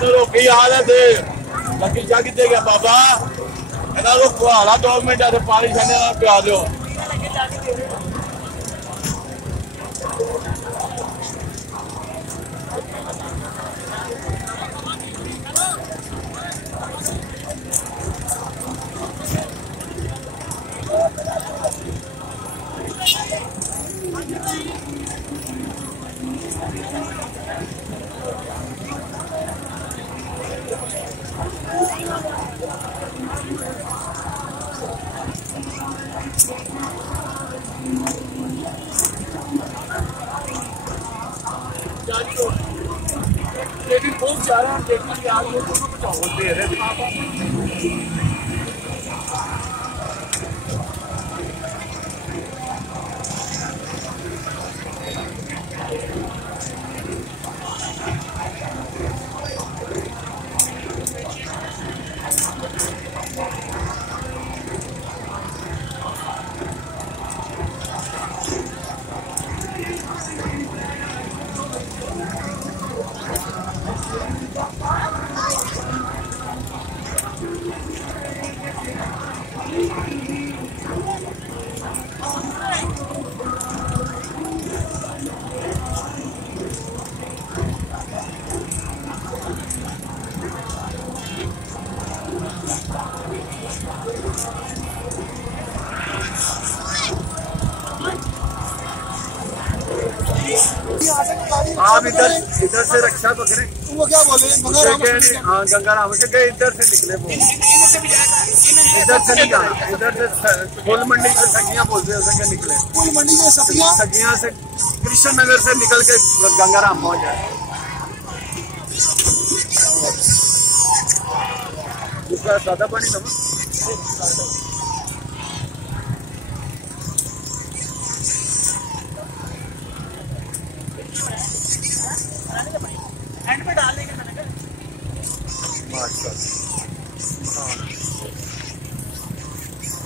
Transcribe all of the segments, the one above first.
रोकी हाल है दे लकी जा कितने गया बाबा इन्हों को खुआला 2 मिनट पानी छाने पिया दो लेकिन बहुत ज्यादा देखने के आगे दोनों बचाव दे रहे आप इधर से रक्षा पकड़े वो क्या बोले हाँ गंगाराम से गए इधर से निकले वो इधर से नहीं जाना इधर से फूल मंडी से सगिया बोलते हैं उसे निकले फूल मंडी से सगिया से कृष्ण नगर से निकल के गंगाराम पहुंच जाए उसका सादा पानी था हैंड पे डाल देंगे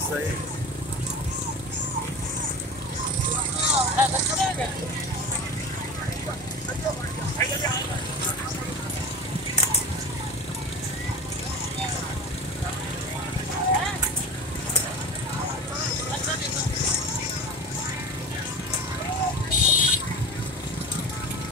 सही